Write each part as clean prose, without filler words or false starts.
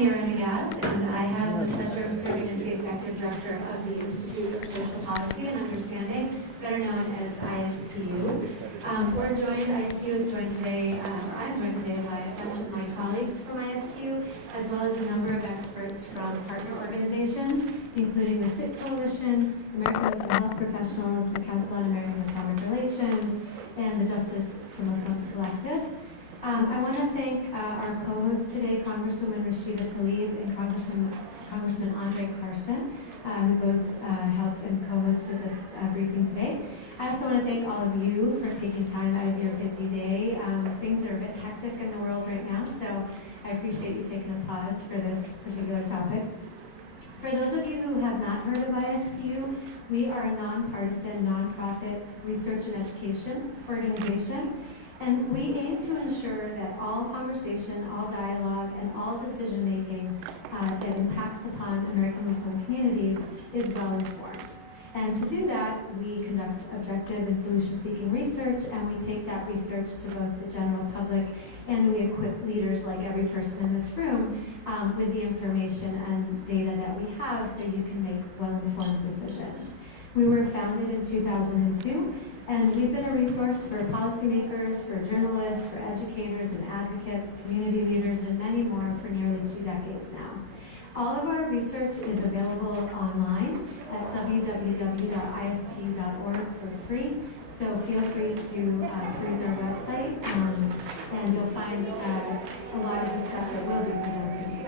Mayor Diaz, and I have the pleasure of serving as the Executive Director of the Institute of Social Policy and Understanding, better known as ISPU. We're joined, ISPU is joined today, I'm joined today by a bunch of my colleagues from ISPU, as well as a number of experts from partner organizations, including the Sikh Coalition, American Muslim Health Professionals, the Council on American-Islamic Relations, and the Justice for Muslims Collective. I want to thank our co-hosts today, Congresswoman Rashida Tlaib and Congressman Andre Carson, who both helped and co-hosted this briefing today. I also want to thank all of you for taking time out of your busy day. Things are a bit hectic in the world right now, so I appreciate you taking a pause for this particular topic. For those of you who have not heard of ISPU, we are a nonpartisan, nonprofit research and education organization. And we aim to ensure that all conversation, all dialogue, and all decision-making that impacts upon American Muslim communities is well-informed. And to do that, we conduct objective and solution-seeking research, and we take that research to both the general public, and we equip leaders like every person in this room with the information and data that we have so you can make well-informed decisions. We were founded in 2002, and we've been a resource for policymakers, for journalists, for educators and advocates, community leaders, and many more for nearly 2 decades now. All of our research is available online at www.isp.org for free, so feel free to peruse our website, and you'll find a lot of the stuff that we'll be presenting today.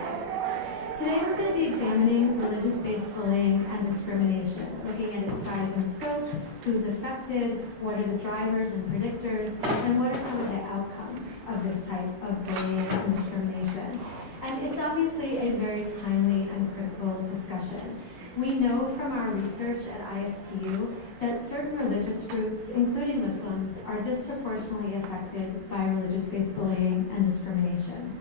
Today we're going to be examining religious-based bullying and discrimination, looking at its size and scope, who's affected, what are the drivers and predictors, and what are some of the outcomes of this type of bullying and discrimination. And it's obviously a very timely and critical discussion. We know from our research at ISPU that certain religious groups, including Muslims, are disproportionately affected by religious-based bullying and discrimination.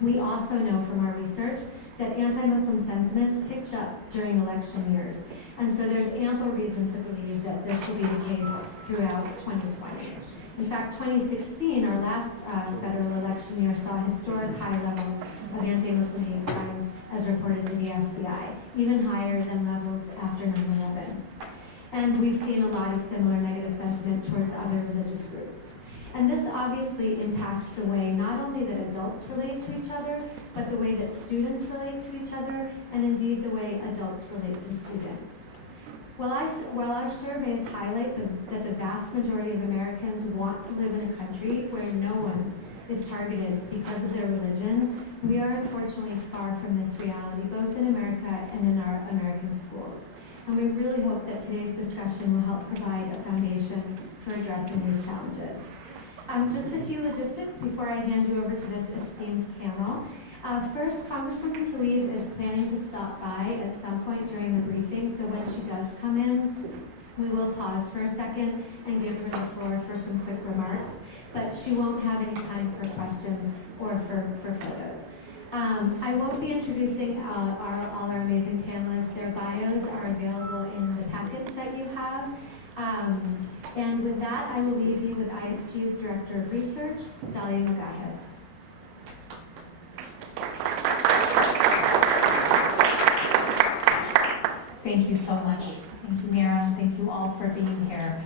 We also know from our research that anti-Muslim sentiment ticks up during election years. And so there's ample reason to believe that this will be the case throughout 2020. In fact, 2016, our last federal election year, saw historic high levels of anti-Muslim hate crimes as reported to the FBI, even higher than levels after 9/11. And we've seen a lot of similar negative sentiment towards other religious groups. And this obviously impacts the way not only that adults relate to each other, but the way that students relate to each other, and indeed the way adults relate to students. While our surveys highlight that the vast majority of Americans want to live in a country where no one is targeted because of their religion, we are unfortunately far from this reality, both in America and in our American schools. And we really hope that today's discussion will help provide a foundation for addressing these challenges. Just a few logistics before I hand you over to this esteemed panel. First, Congresswoman Tlaib is planning to stop by at some point during the briefing, so when she does come in, we will pause for a second and give her the floor for some quick remarks, but she won't have any time for questions or for photos. I won't be introducing all our amazing panelists. Their bios are available in the packets that you have. And with that, I will leave you with ISPU's Director of Research, Dalia Magahed. Thank you so much. Thank you, Mira. Thank you all for being here.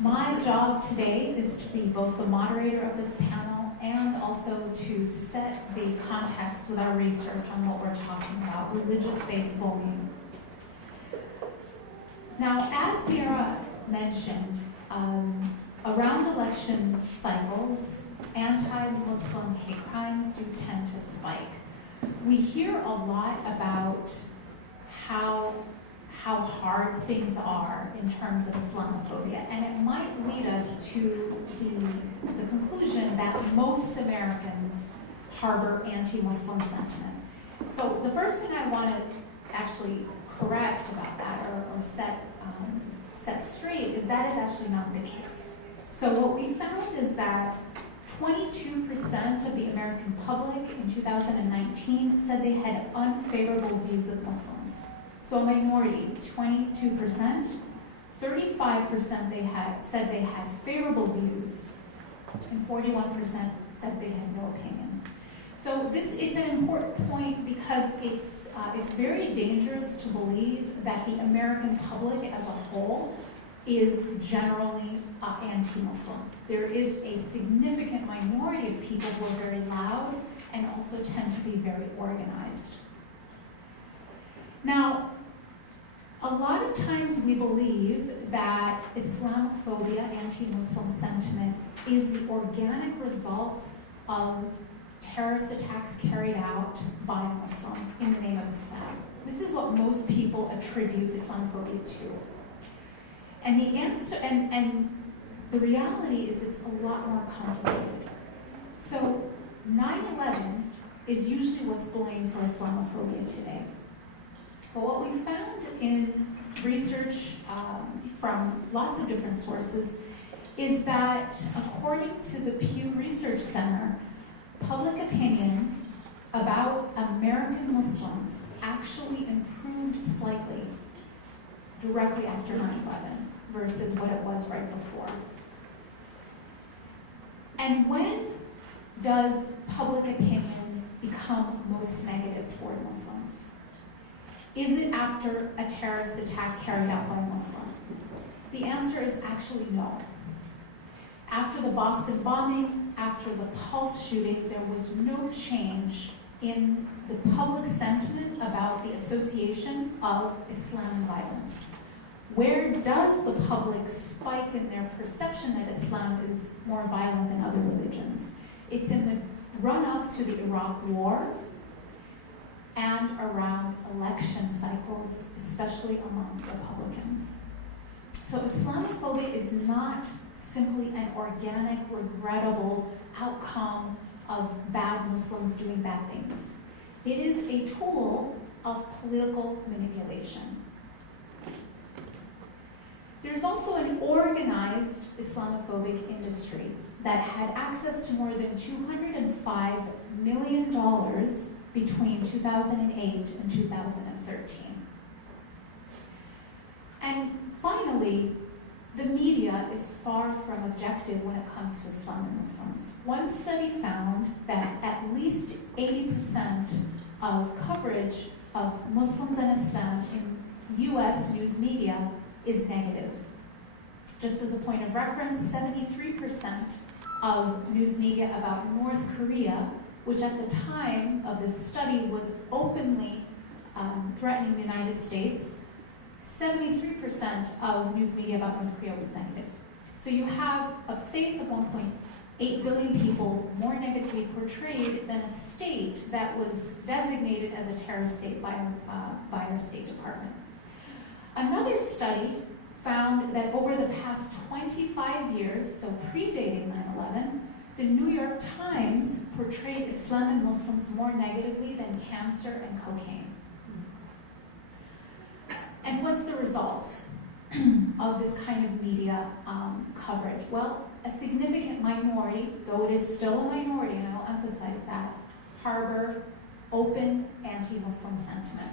My job today is to be both the moderator of this panel and also to set the context with our research on what we're talking about, religious-based bullying. Now, as Mira mentioned, around election cycles, anti-Muslim hate crimes do tend to spike. We hear a lot about how hard things are in terms of Islamophobia, and it might lead us to the conclusion that most Americans harbor anti-Muslim sentiment. So the first thing I want to actually correct about that or set straight is that is actually not the case. So what we found is that 22% of the American public in 2019 said they had unfavorable views of Muslims. So a minority, 22%, 35% said they had favorable views, and 41% said they had no opinion. So it's an important point because it's very dangerous to believe that the American public as a whole is generally anti-Muslim. There is a significant minority of people who are very loud and also tend to be very organized. Now, a lot of times we believe that Islamophobia, anti-Muslim sentiment, is the organic result of terrorist attacks carried out by a Muslim in the name of Islam. This is what most people attribute Islamophobia to. And the answer, and the reality is it's a lot more complicated. So 9/11 is usually what's blamed for Islamophobia today. But what we found in research from lots of different sources is that according to the Pew Research Center, public opinion about American Muslims actually improved slightly directly after 9/11 versus what it was right before. And when does public opinion become most negative toward Muslims? Is it after a terrorist attack carried out by a Muslim? The answer is actually no. After the Boston bombing, after the Pulse shooting, there was no change in the public sentiment about the association of Islam and violence. Where does the public spike in their perception that Islam is more violent than other religions? It's in the run-up to the Iraq War and around election cycles, especially among Republicans. So Islamophobia is not simply an organic, regrettable outcome of bad Muslims doing bad things. It is a tool of political manipulation. There's also an organized Islamophobic industry that had access to more than $205 million between 2008 and 2013. And finally, the media is far from objective when it comes to Islam and Muslims. One study found that at least 80% of coverage of Muslims and Islam in US news media is negative. Just as a point of reference, 73% of news media about North Korea, which at the time of this study was openly threatening the United States, 73% of news media about North Korea was negative. So you have a faith of 1.8 billion people more negatively portrayed than a state that was designated as a terrorist state by our State Department. Another study found that over the past 25 years, so predating 9/11, the New York Times portrayed Islam and Muslims more negatively than cancer and cocaine. And what's the result of this kind of media coverage? Well, a significant minority, though it is still a minority, and I'll emphasize that, harbor open anti-Muslim sentiment,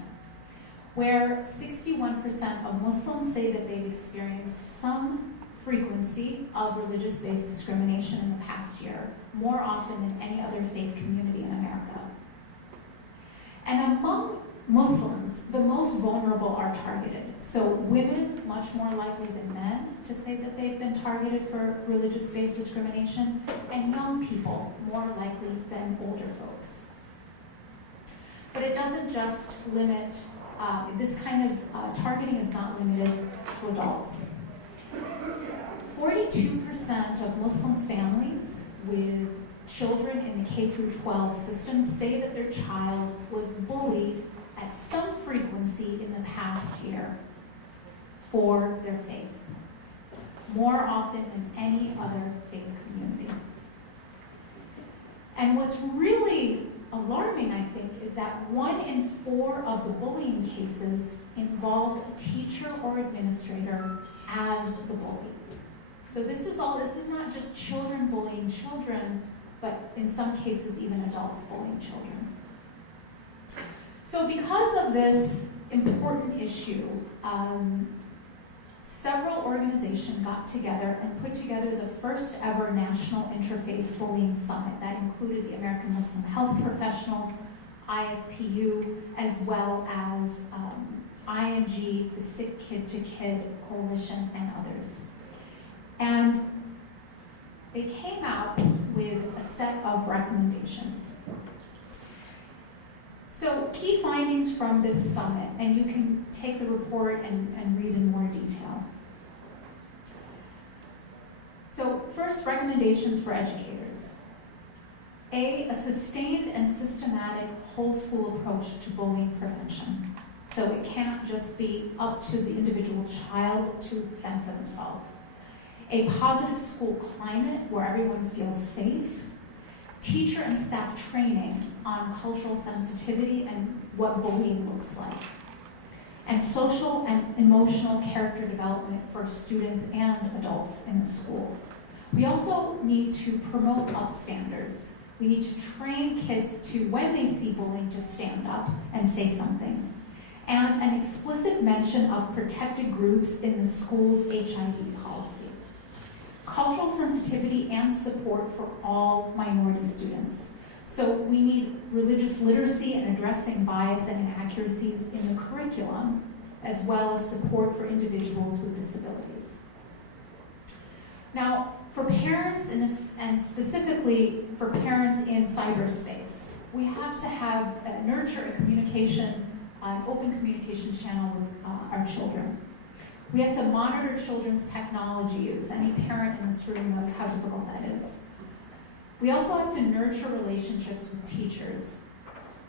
where 61% of Muslims say that they've experienced some frequency of religious-based discrimination in the past year, more often than any other faith community in America. And among Muslims, the most vulnerable are targeted. So women, much more likely than men, to say that they've been targeted for religious-based discrimination, and young people, more likely than older folks. But it doesn't just limit, this kind of targeting is not limited to adults. 42% of Muslim families with children in the K through 12 system say that their child was bullied at some frequency in the past year for their faith, more often than any other faith community. And what's really alarming, I think, is that 1 in 4 of the bullying cases involved a teacher or administrator as the bully. So this is not just children bullying children, but in some cases even adults bullying children. So because of this important issue, several organizations got together and put together the first ever National Interfaith Bullying Summit that included the American Muslim Health Professionals, ISPU, as well as ING, the Sikh Kid to Kid Coalition, and others. And they came out with a set of recommendations. So key findings from this summit, and you can take the report and read in more detail. So first, recommendations for educators. A sustained and systematic whole school approach to bullying prevention. So it can't just be up to the individual child to fend for themselves. A positive school climate where everyone feels safe. Teacher and staff training on cultural sensitivity and what bullying looks like. And social and emotional character development for students and adults in the school. We also need to promote upstanders. We need to train kids to, when they see bullying, to stand up and say something. And an explicit mention of protected groups in the school's HIV policy. Cultural sensitivity and support for all minority students. So we need religious literacy and addressing bias and inaccuracies in the curriculum, as well as support for individuals with disabilities. Now, for parents, and specifically for parents in cyberspace, we have to have nurture a communication, an open communication channel with our children. We have to monitor children's technology use. Any parent in this room knows how difficult that is. We also have to nurture relationships with teachers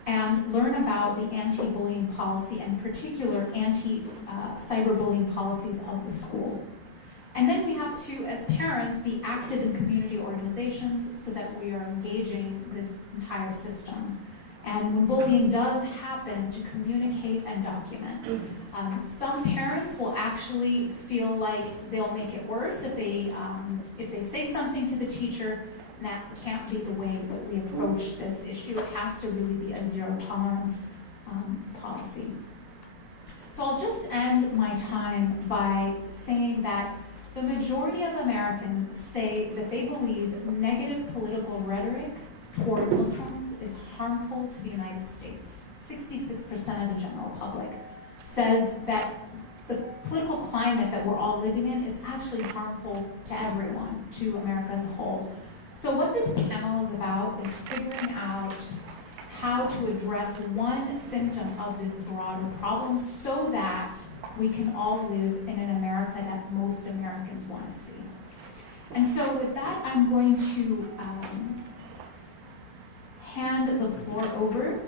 and learn about the anti-bullying policy and particular anti-cyberbullying policies of the school. And then we have to, as parents, be active in community organizations so that we are engaging this entire system. And when bullying does happen, to communicate and document. Some parents will actually feel like they'll make it worse if they say something to the teacher. And that can't be the way that we approach this issue. It has to really be a zero tolerance policy. So I'll just end my time by saying that the majority of Americans say that they believe negative political rhetoric toward Muslims is harmful to the United States. 66% of the general public says that the political climate that we're all living in is actually harmful to everyone, to America as a whole. So what this panel is about is figuring out how to address one symptom of this broader problem so that we can all live in an America that most Americans want to see. And so with that, I'm going to hand the floor over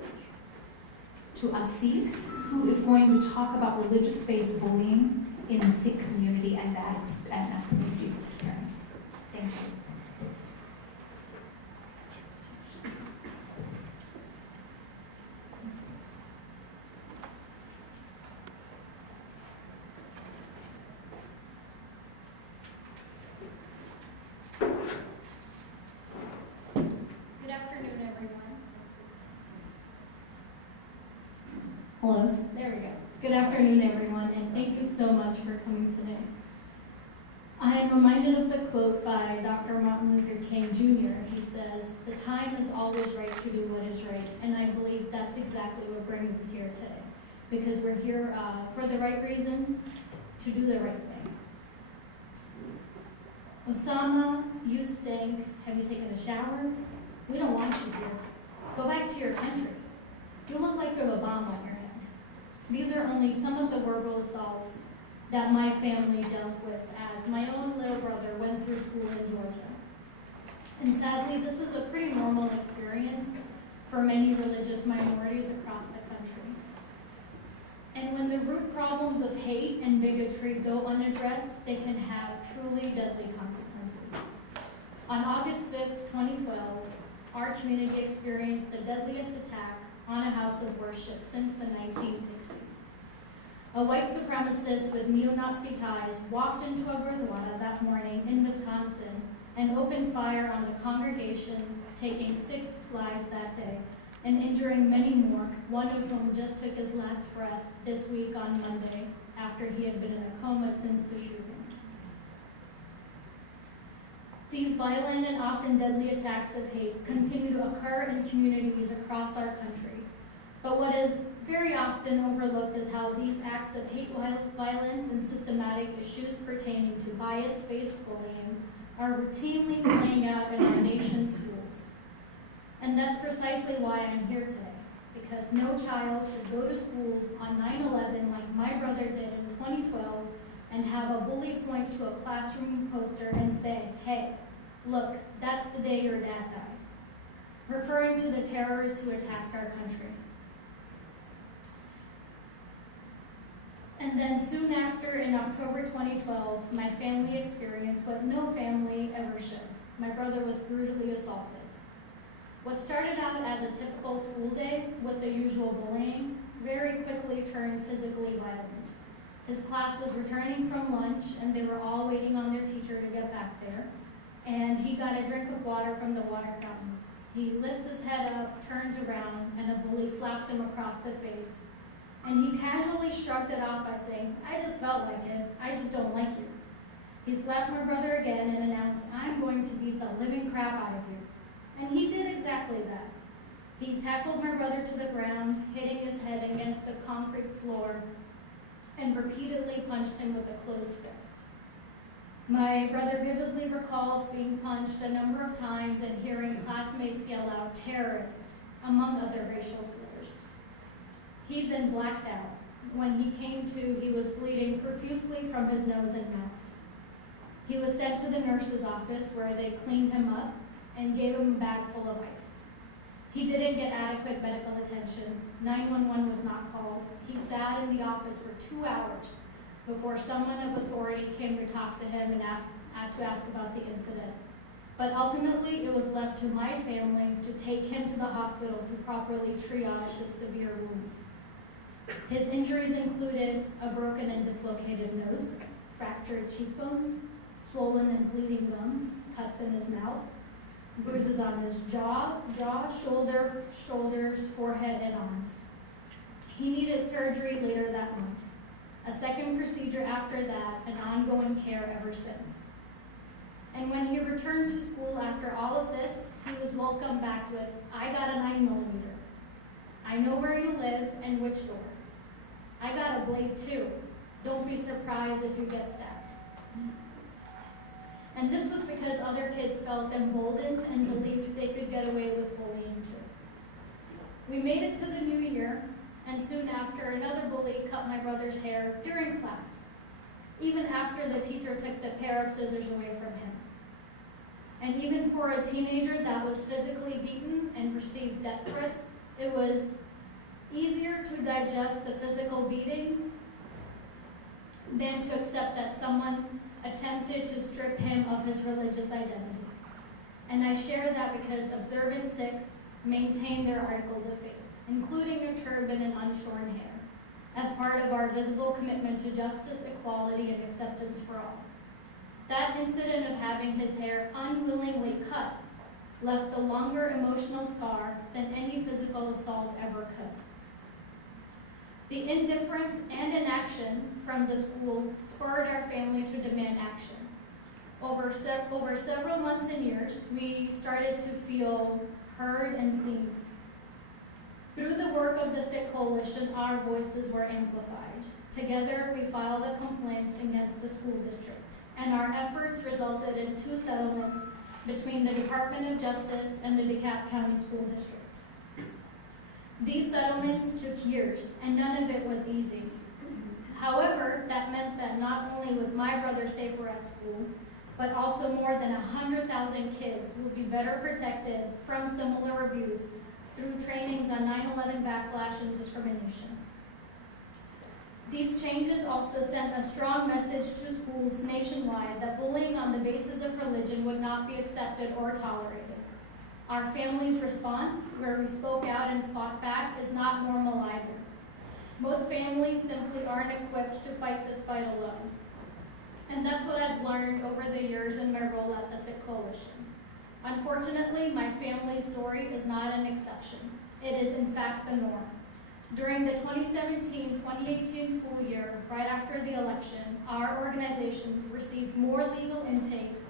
to Assis, who is going to talk about religious-based bullying in the Sikh community and that community's experience. Thank you. Hello, there we go. Good afternoon, everyone, and thank you so much for coming today. I am reminded of the quote by Dr. Martin Luther King Jr. He says, "The time is always right to do what is right," and I believe that's exactly what brings us here today, because we're here for the right reasons, to do the right thing. Osama, you stink. Have you taken a shower? We don't want you here. Go back to your country. You look like you have a bomb on your head. These are only some of the verbal assaults that my family dealt with as my own little brother went through school in Georgia. And sadly, this is a pretty normal experience for many religious minorities across the country. And when the root problems of hate and bigotry go unaddressed, they can have truly deadly consequences. On August 5th, 2012, our community experienced the deadliest attack on a house of worship since the 1960s. A white supremacist with neo-Nazi ties walked into a gurdwara that morning in Wisconsin and opened fire on the congregation, taking 6 lives that day and injuring many more, one of whom just took his last breath this week on Monday after he had been in a coma since the shooting. These violent and often deadly attacks of hate continue to occur in communities across our country. But what is very often overlooked is how these acts of hate violence and systematic issues pertaining to bias-based bullying are routinely playing out in our nation's schools. And that's precisely why I'm here today, because no child should go to school on 9/11 like my brother did in 2012 and have a bully point to a classroom poster and say, "Hey, look, that's the day your dad died," referring to the terrorists who attacked our country. And then soon after, in October 2012, my family experienced what no family ever should. My brother was brutally assaulted. What started out as a typical school day with the usual bullying very quickly turned physically violent. His class was returning from lunch and they were all waiting on their teacher to get back there. And he got a drink of water from the water fountain. He lifts his head up, turns around, and a bully slaps him across the face. And he casually shrugged it off by saying, "I just felt like it. I just don't like you." He slapped my brother again and announced, "I'm going to beat the living crap out of you." And he did exactly that. He tackled my brother to the ground, hitting his head against the concrete floor, and repeatedly punched him with a closed fist. My brother vividly recalls being punched a number of times and hearing classmates yell out, "Terrorist," among other racial slurs. He then blacked out. When he came to, he was bleeding profusely from his nose and mouth. He was sent to the nurse's office where they cleaned him up and gave him a bag full of ice. He didn't get adequate medical attention. 911 was not called. He sat in the office for 2 hours before someone of authority came to talk to him and to ask about the incident. But ultimately, it was left to my family to take him to the hospital to properly triage his severe wounds. His injuries included a broken and dislocated nose, fractured cheekbones, swollen and bleeding gums, cuts in his mouth, bruises on his jaw, shoulders, forehead, and arms. He needed surgery later that month, a second procedure after that, and ongoing care ever since. And when he returned to school after all of this, he was welcomed back with, "I got a 9mm. I know where you live and which door. I got a blade too. Don't be surprised if you get stabbed." And this was because other kids felt emboldened and believed they could get away with bullying too. We made it to the new year, and soon after, another bully cut my brother's hair during class, even after the teacher took the pair of scissors away from him. And even for a teenager that was physically beaten and received death threats, it was easier to digest the physical beating than to accept that someone attempted to strip him of his religious identity. And I share that because observant Sikhs maintain their articles of faith, including a turban and unshorn hair, as part of our visible commitment to justice, equality, and acceptance for all. That incident of having his hair unwillingly cut left a longer emotional scar than any physical assault ever could. The indifference and inaction from the school spurred our family to demand action. Over several months and years, we started to feel heard and seen. Through the work of the Sikh Coalition, our voices were amplified. Together, we filed a complaint against the school district, and our efforts resulted in 2 settlements between the Department of Justice and the DeKalb County School District. These settlements took years, and none of it was easy. However, that meant that not only was my brother safer at school, but also more than 100,000 kids will be better protected from similar abuse through trainings on 9/11 backlash and discrimination. These changes also sent a strong message to schools nationwide that bullying on the basis of religion would not be accepted or tolerated. Our family's response, where we spoke out and fought back, is not normal either. Most families simply aren't equipped to fight this fight alone. And that's what I've learned over the years in my role at the Sikh Coalition. Unfortunately, my family's story is not an exception. It is, in fact, the norm. During the 2017-2018 school year, right after the election, our organization received more legal intakes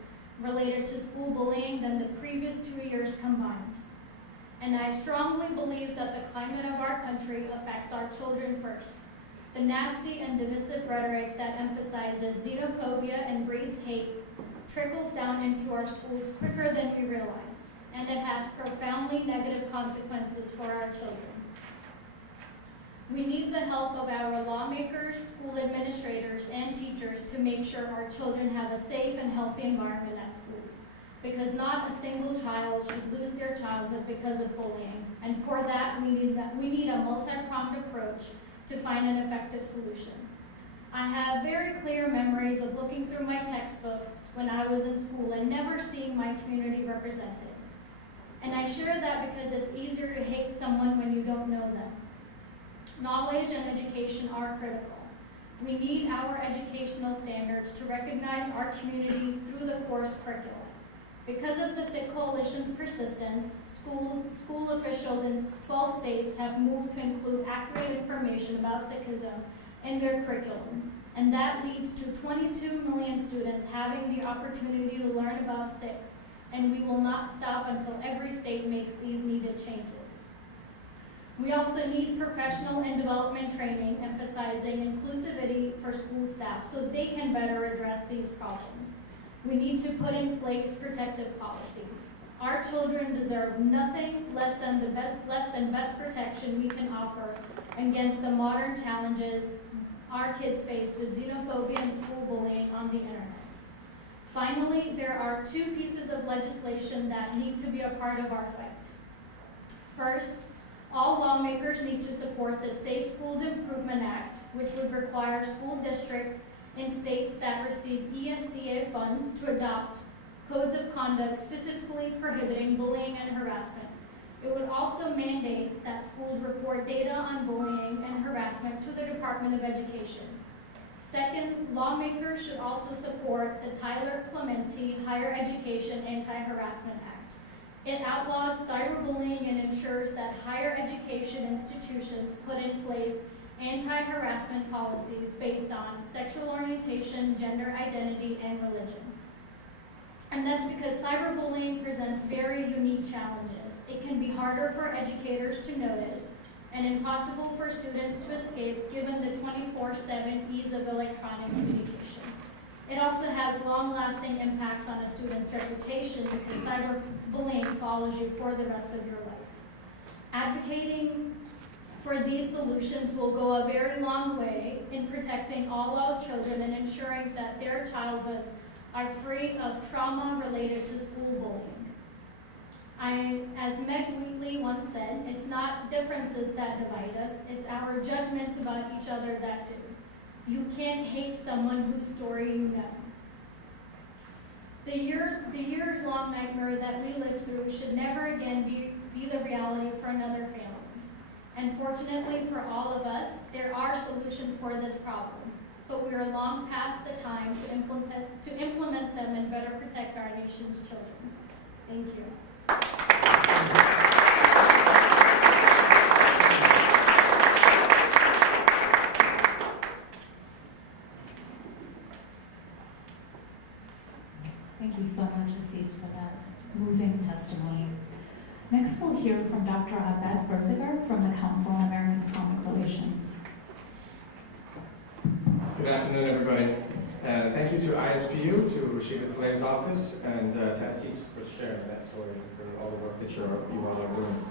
related to school bullying than the previous 2 years combined. And I strongly believe that the climate of our country affects our children first. The nasty and divisive rhetoric that emphasizes xenophobia and breeds hate trickles down into our schools quicker than we realize, and it has profoundly negative consequences for our children. We need the help of our lawmakers, school administrators, and teachers to make sure our children have a safe and healthy environment at schools, because not a single child should lose their childhood because of bullying, and for that we need a multi-pronged approach to find an effective solution. I have very clear memories of looking through my textbooks when I was in school and never seeing my community represented. And I share that because it's easier to hate someone when you don't know them. Knowledge and education are critical. We need our educational standards to recognize our communities through the course curriculum. Because of the Sikh Coalition's persistence, school officials in 12 states have moved to include accurate information about Sikhism in their curriculum, and that leads to 22 million students having the opportunity to learn about Sikhs, and we will not stop until every state makes these needed changes. We also need professional and development training emphasizing inclusivity for school staff so they can better address these problems. We need to put in place protective policies. Our children deserve nothing less than best protection we can offer against the modern challenges our kids face with xenophobia and school bullying on the internet. Finally, there are 2 pieces of legislation that need to be a part of our fight. First, all lawmakers need to support the Safe Schools Improvement Act, which would require school districts in states that receive ESCA funds to adopt codes of conduct specifically prohibiting bullying and harassment. It would also mandate that schools report data on bullying and harassment to the Department of Education. Second, lawmakers should also support the Tyler Clementi Higher Education Anti-Harassment Act. It outlaws cyberbullying and ensures that higher education institutions put in place anti-harassment policies based on sexual orientation, gender identity, and religion. And that's because cyberbullying presents very unique challenges. It can be harder for educators to notice and impossible for students to escape given the 24/7 ease of electronic communication. It also has long-lasting impacts on a student's reputation because cyberbullying follows you for the rest of your life. Advocating for these solutions will go a very long way in protecting all our children and ensuring that their childhoods are free of trauma related to school bullying. As Meg Wheatley once said, it's not differences that divide us, it's our judgments about each other that do. You can't hate someone whose story you know. The years-long nightmare that we lived through should never again be the reality for another family. And fortunately for all of us, there are solutions for this problem, but we are long past the time to implement them and better protect our nation's children. Thank you. Thank you so much, Aziz, for that moving testimony. Next, we'll hear from Dr. Abbas Berziger from the Council on American-Islamic Relations. Good afternoon, everybody. Thank you to ISPU, to Rashida Tlaib's office, and to Aziz for sharing that story and for all the work that you all are doing.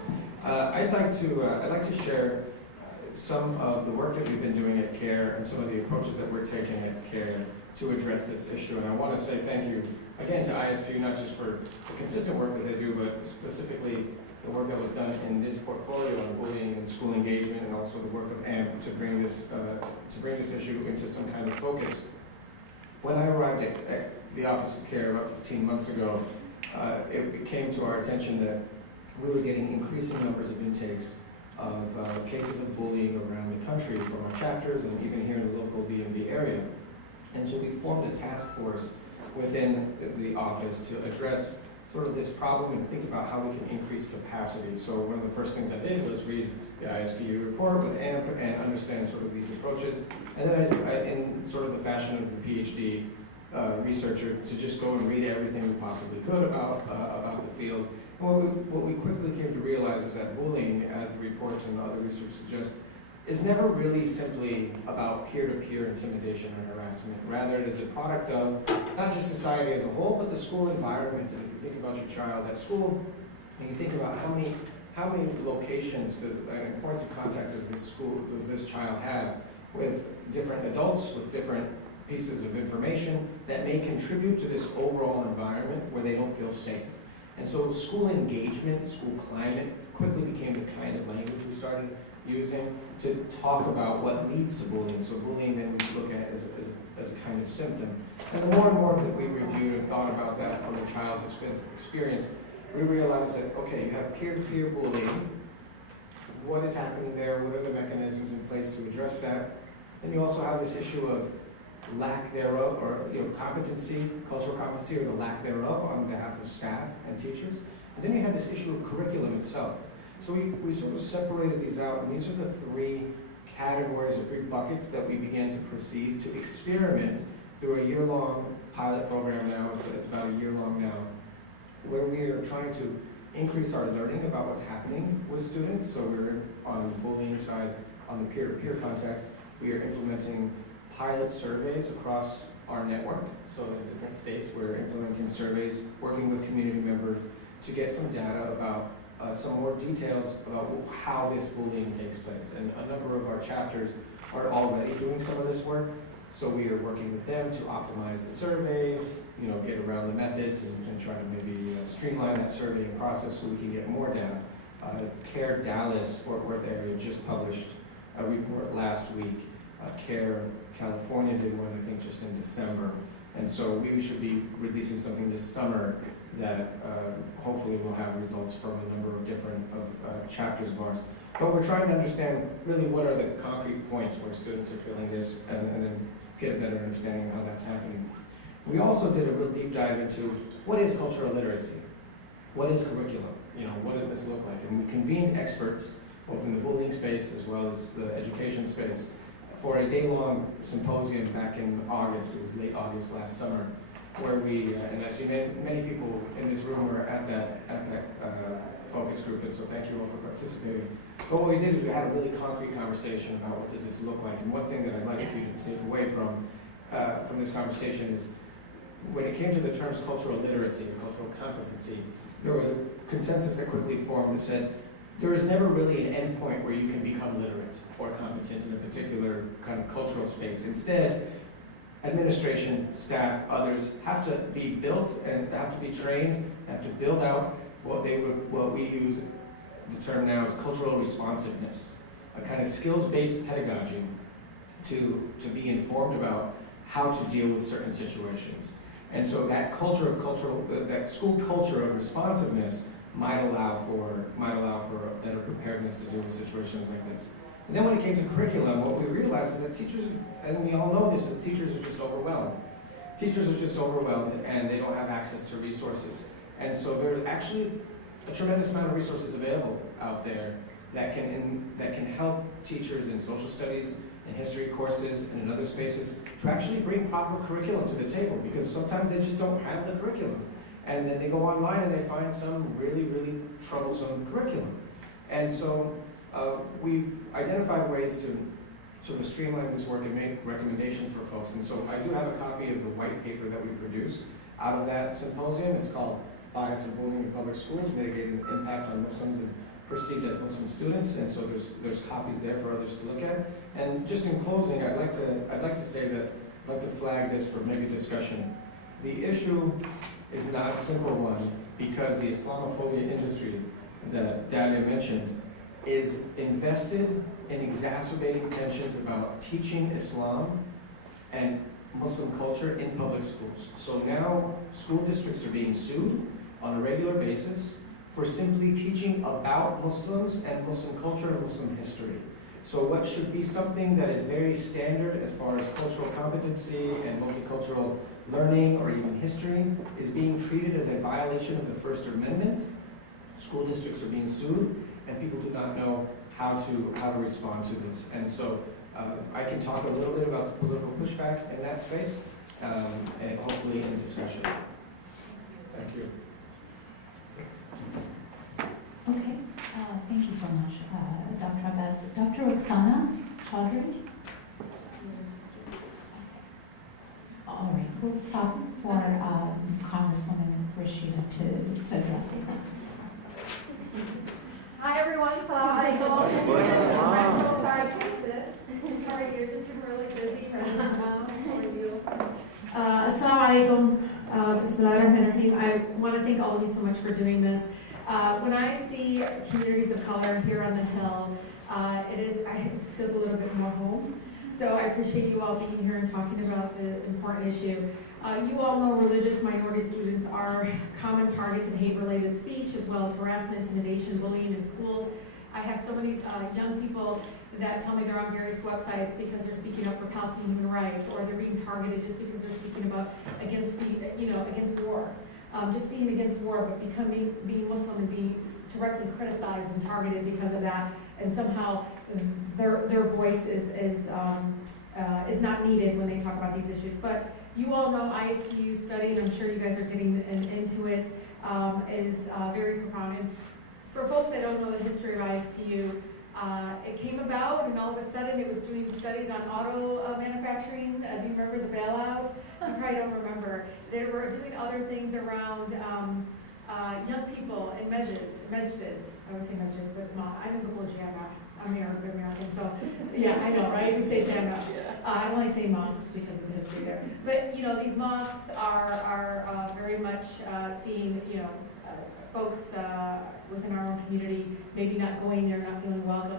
I'd like to share some of the work that we've been doing at CARE and some of the approaches that we're taking at CARE to address this issue. And I want to say thank you again to ISPU, not just for the consistent work that they do, but specifically the work that was done in this portfolio on bullying and school engagement, and also the work of AMP to bring this issue into some kind of focus. When I arrived at the Office of CARE about 15 months ago, it came to our attention that we were getting increasing numbers of intakes of cases of bullying around the country from our chapters and even here in the local DMV area. And so we formed a task force within the office to address sort of this problem and think about how we can increase capacity. So one of the first things I did was read the ISPU report with AMP and understand sort of these approaches. And then I in sort of the fashion of the PhD researcher, to just go and read everything we possibly could about the field. And what we quickly came to realize was that bullying, as the reports and other research suggest, is never really simply about peer-to-peer intimidation or harassment. Rather, it is a product of not just society as a whole, but the school environment. And if you think about your child at school, and you think about how many locations and points of contact does this child have with different adults, with different pieces of information that may contribute to this overall environment where they don't feel safe. And so school engagement, school climate quickly became the kind of language we started using to talk about what leads to bullying. So bullying then we look at it as a kind of symptom. And the more and more that we reviewed and thought about that from a child's experience, we realized that, okay, you have peer-to-peer bullying. What is happening there? What are the mechanisms in place to address that? And you also have this issue of lack thereof, or competency, cultural competency, or the lack thereof on behalf of staff and teachers. And then you have this issue of curriculum itself. So we sort of separated these out, and these are the three categories or three buckets that we began to proceed to experiment through a year-long pilot program now. It's about a year long now, where we are trying to increase our learning about what's happening with students. So we're on the bullying side, on the peer-to-peer contact, we are implementing pilot surveys across our network. So in different states, we're implementing surveys, working with community members to get some data about some more details about how this bullying takes place. And a number of our chapters are already doing some of this work. So we are working with them to optimize the survey, get around the methods and try to maybe streamline that surveying process so we can get more data. CARE Dallas, Fort Worth area, just published a report last week. CARE California did one, I think, just in December. And so we should be releasing something this summer that hopefully will have results from a number of different chapters of ours. But we're trying to understand really what are the concrete points where students are feeling this and then get a better understanding of how that's happening. We also did a real deep dive into what is cultural literacy? What is curriculum? What does this look like? And we convened experts, both in the bullying space as well as the education space, for a day-long symposium back in August. It was late August last summer, where we, and I see many people in this room were at that focus group, and so thank you all for participating. But what we did is we had a really concrete conversation about what does this look like, and one thing that I'd like you to take away from this conversation is when it came to the terms cultural literacy and cultural competency, there was a consensus that quickly formed that said, there is never really an end point where you can become literate or competent in a particular kind of cultural space. Instead, administration, staff, others have to be built and have to be trained, have to build out what we use, the term now is cultural responsiveness, a kind of skills-based pedagogy to be informed about how to deal with certain situations. And so that that school culture of responsiveness might allow for a better preparedness to deal with situations like this. And then when it came to curriculum, what we realized is that teachers, and we all know this, is teachers are just overwhelmed. Teachers are just overwhelmed and they don't have access to resources. And so there's actually a tremendous amount of resources available out there that can help teachers in social studies, in history courses, and in other spaces to actually bring proper curriculum to the table, because sometimes they just don't have the curriculum. And then they go online and they find some really, really troublesome curriculum. And so we've identified ways to sort of streamline this work and make recommendations for folks. And so I do have a copy of the white paper that we produced out of that symposium. It's called Bias and Bullying in Public Schools, Mitigating the Impact on Muslims and Perceived as Muslim Students. And so there's copies there for others to look at. And just in closing, I'd like to say that I'd like to flag this for maybe discussion. The issue is not a simple one, because the Islamophobia industry that Dalia mentioned is invested in exacerbating tensions about teaching Islam and Muslim culture in public schools. So now school districts are being sued on a regular basis for simply teaching about Muslims and Muslim culture and Muslim history. So what should be something that is very standard as far as cultural competency and multicultural learning or even history is being treated as a violation of the First Amendment. School districts are being sued, and people do not know how to respond to this. And so I can talk a little bit about the political pushback in that space, and hopefully in discussion. Thank you. Okay, thank you so much, Dr. Abbas. Dr. Oksana Chaudhry? All right, we'll stop for Congresswoman Rashida to address us now. Hi everyone, salam alaikum. Sorry, cases. Sorry, you're just been really busy. Assalamu alaikum. Bismillahirrahmanirrahim. I want to thank all of you so much for doing this. When I see communities of color here on the Hill, it feels a little bit more home. So I appreciate you all being here and talking about the important issue. You all know religious minority students are common targets of hate-related speech, as well as harassment, intimidation, bullying in schools. I have so many young people that tell me they're on various websites because they're speaking up for Palestinian human rights, or they're being targeted just because they're speaking about against war. Just being against war, but being Muslim and being directly criticized and targeted because of that, and somehow their voice is not needed when they talk about these issues. But you all know ISPU study, and I'm sure you guys are getting into it, is very profound. And for folks that don't know the history of ISPU, it came about, and all of a sudden it was doing studies on auto manufacturing. Do you remember the bailout? You probably don't remember. They were doing other things around young people in masjids. I would say masjids, but I'm in the Jama. I'm American, so yeah, I know, right? We say Jama. I only say mosques because of the history there. But these mosques are very much seeing folks within our own community maybe not going there, not feeling welcome.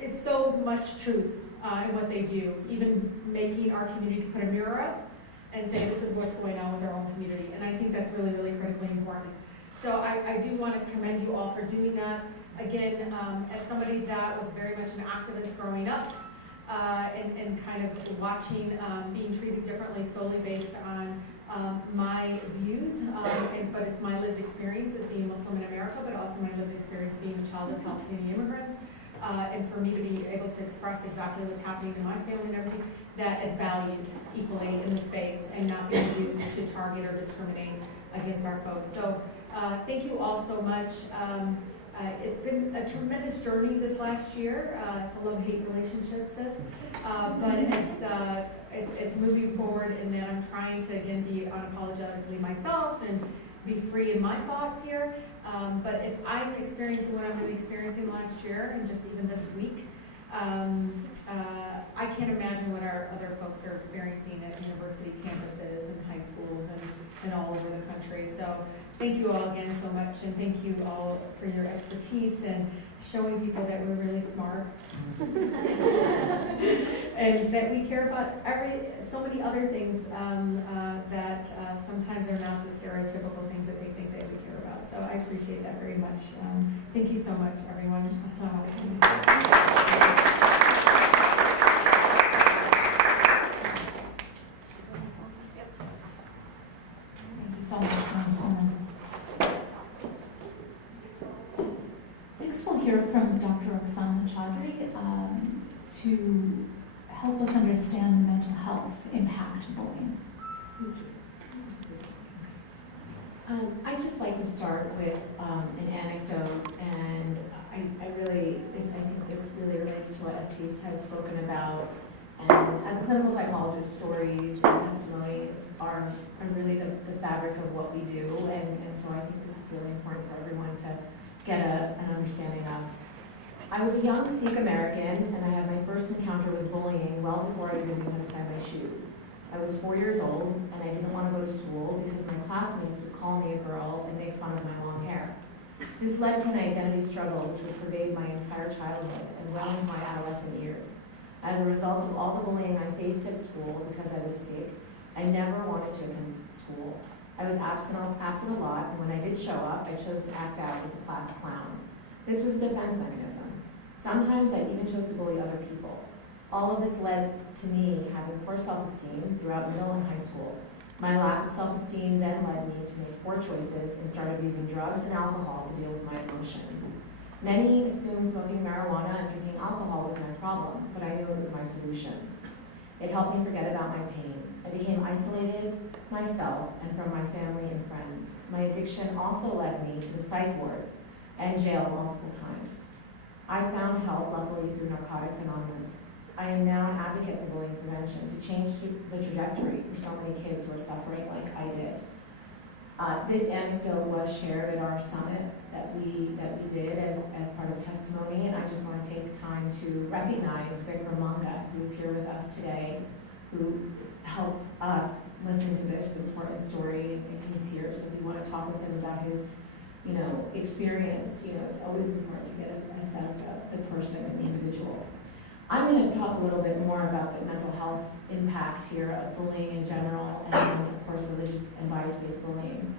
It's so much truth in what they do, even making our community put a mirror up and say this is what's going on with our own community. And I think that's really, really critically important. So I do want to commend you all for doing that. Again, as somebody that was very much an activist growing up and kind of watching being treated differently solely based on my views, but it's my lived experience as being Muslim in America, but also my lived experience being a child of Palestinian immigrants, and for me to be able to express exactly what's happening in my family and everything, that it's valued equally in the space and not being used to target or discriminate against our folks. So thank you all so much. It's been a tremendous journey this last year. It's a love-hate relationship, sis. But it's moving forward in that I'm trying to, again, be unapologetically myself and be free in my thoughts here. But if I'm experiencing what I'm really experiencing last year and just even this week, I can't imagine what our other folks are experiencing at university campuses and high schools and all over the country. So thank you all again so much, and thank you all for your expertise and showing people that we're really smart and that we care about so many other things that sometimes are not the stereotypical things that they think that we care about. So I appreciate that very much. Thank you so much, everyone. Assalamu alaikum. So much, Congresswoman. Next, we'll hear from Dr. Oksana Chaudhry to help us understand the mental health impact of bullying. I'd just like to start with an anecdote, and I think this really relates to what Assis has spoken about. And as a clinical psychologist, stories and testimonies are really the fabric of what we do, and so I think this is really important for everyone to get an understanding of. I was a young Sikh American, and I had my first encounter with bullying well before I even knew how to tie my shoes. I was 4 years old, and I didn't want to go to school because my classmates would call me a girl and make fun of my long hair. This led to an identity struggle which would pervade my entire childhood and well into my adolescent years. As a result of all the bullying I faced at school because I was Sikh, I never wanted to attend school. I was absent a lot, and when I did show up, I chose to act out as a class clown. This was a defense mechanism. Sometimes I even chose to bully other people. All of this led to me having poor self-esteem throughout middle and high school. My lack of self-esteem then led me to make poor choices and started using drugs and alcohol to deal with my emotions. Many assumed smoking marijuana and drinking alcohol was my problem, but I knew it was my solution. It helped me forget about my pain. I became isolated myself and from my family and friends. My addiction also led me to the psych ward and jail multiple times. I found help, luckily, through Narcotics Anonymous. I am now an advocate for bullying prevention to change the trajectory for so many kids who are suffering like I did. This anecdote was shared at our summit that we did as part of testimony, and I just want to take time to recognize Vikram Manga, who is here with us today, who helped us listen to this important story, and he's here, so we want to talk with him about his experience. It's always important to get a sense of the person and the individual. I'm going to talk a little bit more about the mental health impact here of bullying in general, and of course religious and bias-based bullying.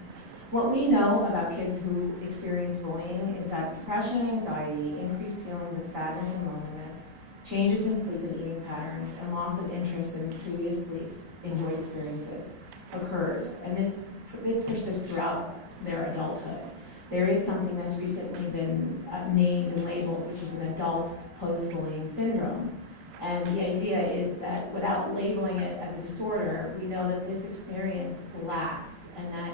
What we know about kids who experience bullying is that depression, anxiety, increased feelings of sadness and loneliness, changes in sleep and eating patterns, and loss of interest in previously enjoyed experiences occurs, and this persists throughout their adulthood. There is something that's recently been named and labeled, which is an adult post-bullying syndrome. And the idea is that without labeling it as a disorder, we know that this experience lasts and that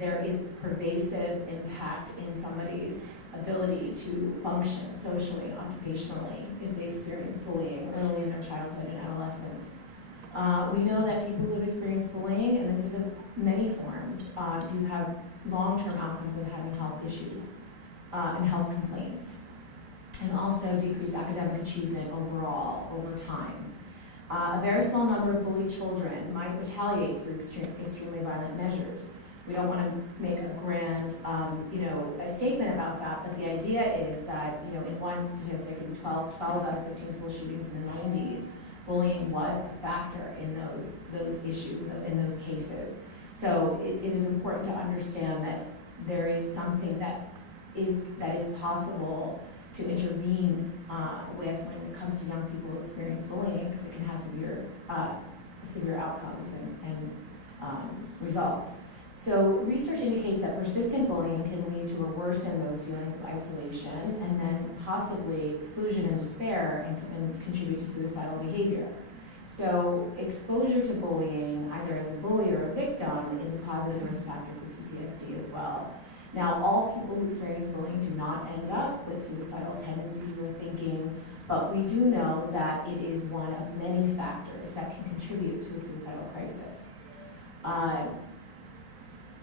there is pervasive impact in somebody's ability to function socially and occupationally if they experience bullying early in their childhood and adolescence. We know that people who have experienced bullying, and this is in many forms, do have long-term outcomes of having health issues and health complaints, and also decreased academic achievement overall over time. A very small number of bullied children might retaliate through extremely violent measures. We don't want to make a grand, a statement about that, but the idea is that, in one statistic, in 12 out of 15 school shootings in the 90s, bullying was a factor in those issues, in those cases. So it is important to understand that there is something that is possible to intervene with when it comes to young people who experience bullying, because it can have severe outcomes and results. So research indicates that persistent bullying can lead to a worsen those feelings of isolation and then possibly exclusion and despair and contribute to suicidal behavior. So exposure to bullying, either as a bully or a victim, is a positive risk factor for PTSD as well. Now, all people who experience bullying do not end up with suicidal tendencies or thinking, but we do know that it is one of many factors that can contribute to a suicidal crisis.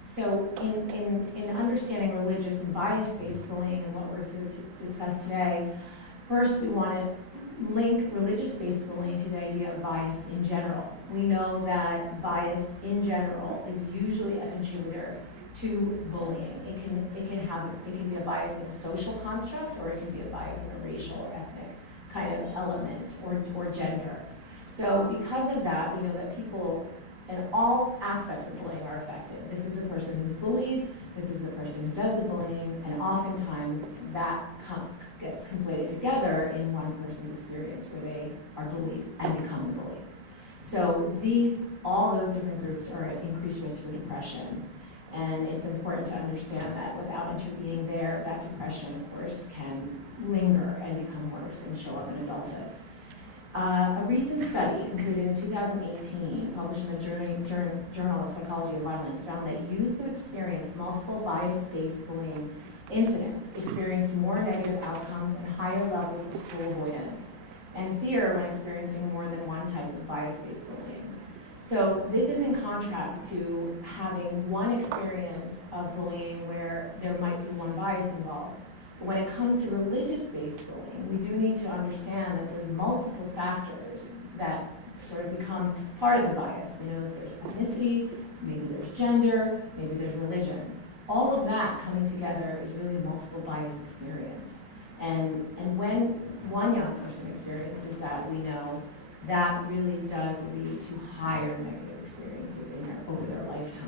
So in understanding religious and bias-based bullying and what we're here to discuss today, first we want to link religious-based bullying to the idea of bias in general. We know that bias in general is usually a contributor to bullying. It can be a bias in a social construct, or it can be a bias in a racial or ethnic kind of element or gender. So because of that, we know that people in all aspects of bullying are affected. This is the person who's bullied, this is the person who does the bullying, and oftentimes that gets conflated together in one person's experience where they are bullied and become the bully. So all those different groups are at increased risk for depression. And it's important to understand that without intervening there, that depression, of course, can linger and become worse and show up in adulthood. A recent study completed in 2018, published in the Journal of Psychology of Violence, found that youth who experienced multiple bias-based bullying incidents experienced more negative outcomes and higher levels of school avoidance and fear when experiencing more than one type of bias-based bullying. So this is in contrast to having one experience of bullying where there might be one bias involved. But when it comes to religious-based bullying, we do need to understand that there's multiple factors that sort of become part of the bias. We know that there's ethnicity, maybe there's gender, maybe there's religion. All of that coming together is really a multiple bias experience. And when one young person experiences that, we know that really does lead to higher negative experiences over their lifetime.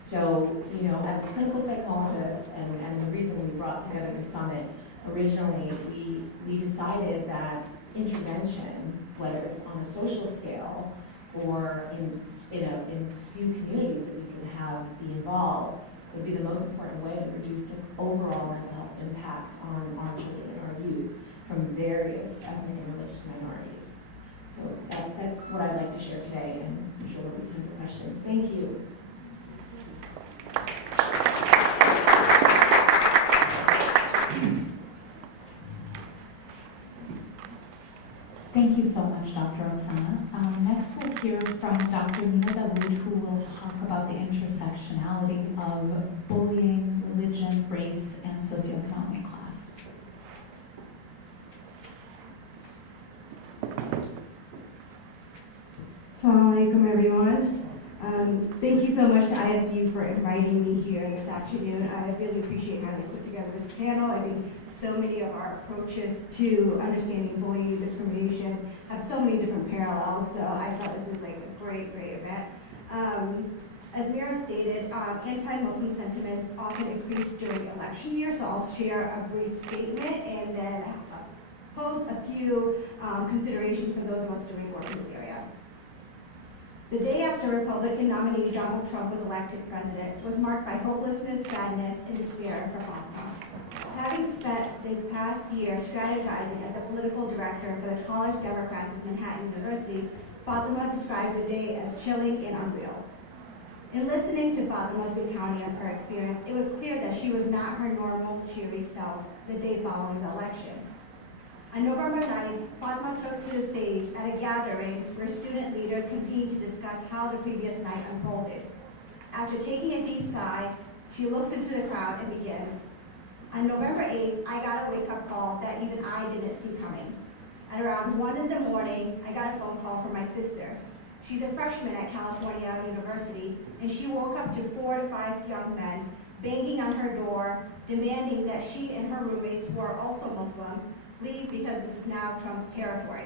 So, as a clinical psychologist, and the reason we brought together the summit, originally we decided that intervention, whether it's on a social scale or in in few communities that we can have be involved would be the most important way to reduce the overall mental health impact on our children and our youth from various ethnic and religious minorities. So that's what I'd like to share today, and I'm sure there'll be time for questions. Thank you. Thank you so much, Dr. Osama. Next, we'll hear from Dr. Nina Dawood, who will talk about the intersectionality of bullying, religion, race, and socioeconomic class. Assalamu alaikum, everyone. Thank you so much to ISBU for inviting me here this afternoon. I really appreciate how they put together this panel. I think so many of our approaches to understanding bullying and discrimination have so many different parallels, so I thought this was like a great event. As Mira stated, anti-Muslim sentiments often increase during election year, so I'll share a brief statement and then pose a few considerations for those of us doing work in this area. The day after Republican nominee Donald Trump was elected president was marked by hopelessness, sadness, and despair for Fatima. Having spent the past year strategizing as a political director for the College Democrats of Manhattan University, Fatima describes the day as chilling and unreal. In listening to Fatima's recounting of her experience, it was clear that she was not her normal, cheery self the day following the election. On November 9th, Fatima took to the stage at a gathering where student leaders convened to discuss how the previous night unfolded. After taking a deep sigh, she looks into the crowd and begins. On November 8th, I got a wake-up call that even I didn't see coming. At around 1 in the morning, I got a phone call from my sister. She's a freshman at California University, and she woke up to 4 to 5 young men banging on her door, demanding that she and her roommates, who are also Muslim, leave because this is now Trump's territory.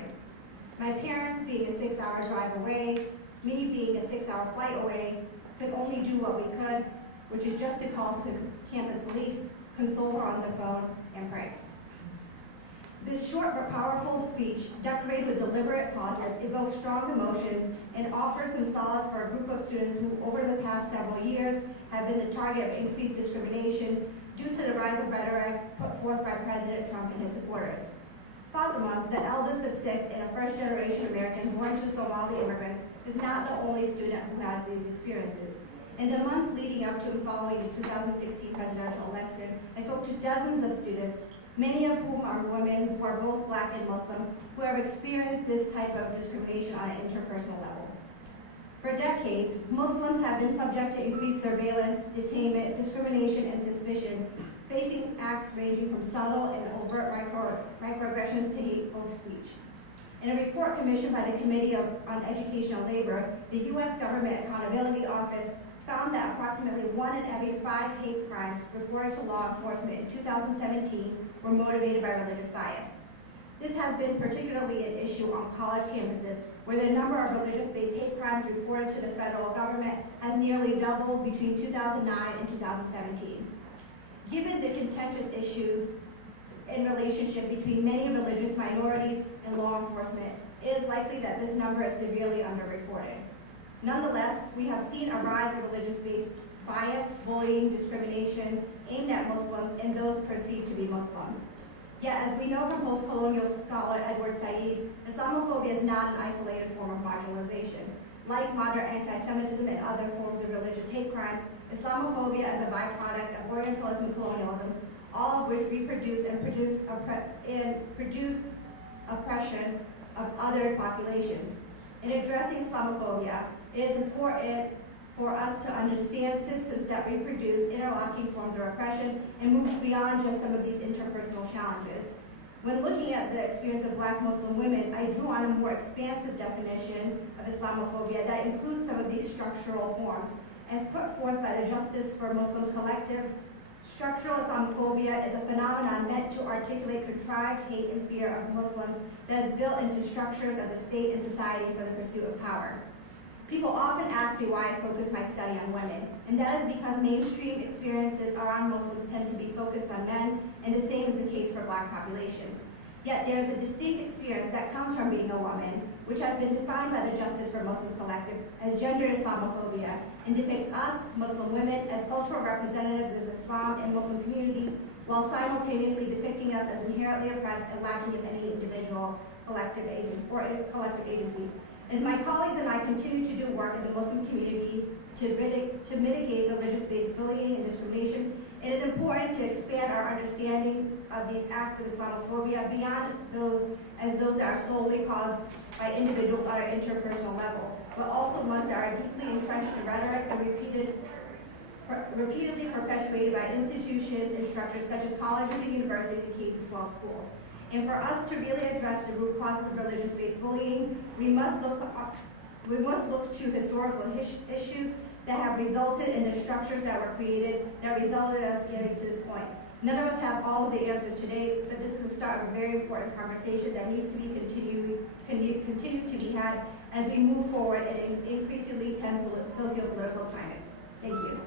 My parents, being a 6-hour drive away, me being a 6-hour flight away, could only do what we could, which is just to call the campus police, console her on the phone, and pray. This short but powerful speech, decorated with deliberate pauses, evokes strong emotions and offers some solace for a group of students who, over the past several years, have been the target of increased discrimination due to the rise of rhetoric put forth by President Trump and his supporters. Fatima, the eldest of 6 and a first-generation American born to Somali immigrants, is not the only student who has these experiences. In the months leading up to and following the 2016 presidential election, I spoke to dozens of students, many of whom are women who are both Black and Muslim, who have experienced this type of discrimination on an interpersonal level. For decades, Muslims have been subject to increased surveillance, detainment, discrimination, and suspicion, facing acts ranging from subtle and overt microaggressions to hateful speech. In a report commissioned by the Committee on Educational Labor, the U.S. Government Accountability Office found that approximately 1 in every 5 hate crimes reported to law enforcement in 2017 were motivated by religious bias. This has been particularly an issue on college campuses, where the number of religious-based hate crimes reported to the federal government has nearly doubled between 2009 and 2017. Given the contentious issues in relationship between many religious minorities and law enforcement, it is likely that this number is severely underreported. Nonetheless, we have seen a rise in religious-based bias, bullying, discrimination aimed at Muslims and those perceived to be Muslim. Yet, as we know from post-colonial scholar Edward Said, Islamophobia is not an isolated form of marginalization. Like modern anti-Semitism and other forms of religious hate crimes, Islamophobia is a byproduct of Orientalism and colonialism, all of which reproduce and produce oppression of other populations. In addressing Islamophobia, it is important for us to understand systems that reproduce interlocking forms of oppression and move beyond just some of these interpersonal challenges. When looking at the experience of Black Muslim women, I drew on a more expansive definition of Islamophobia that includes some of these structural forms. As put forth by the Justice for Muslims Collective, structural Islamophobia is a phenomenon meant to articulate contrived hate and fear of Muslims that is built into structures of the state and society for the pursuit of power. People often ask me why I focus my study on women, and that is because mainstream experiences around Muslims tend to be focused on men, and the same is the case for Black populations. Yet there is a distinct experience that comes from being a woman, which has been defined by the Justice for Muslims Collective as gender Islamophobia and depicts us, Muslim women, as cultural representatives of Islam and Muslim communities, while simultaneously depicting us as inherently oppressed and lacking in any individual collective agency. As my colleagues and I continue to do work in the Muslim community to mitigate religious-based bullying and discrimination, it is important to expand our understanding of these acts of Islamophobia beyond those that are solely caused by individuals on an interpersonal level, but also ones that are deeply entrenched in rhetoric and repeatedly perpetuated by institutions and structures such as colleges and universities and K-12 schools. And for us to really address the root causes of religious-based bullying, we must look to historical issues that have resulted in the structures that were created that resulted in us getting to this point. None of us have all of the answers today, but this is the start of a very important conversation that needs to be continued to be had as we move forward in an increasingly tense socio-political climate. Thank you.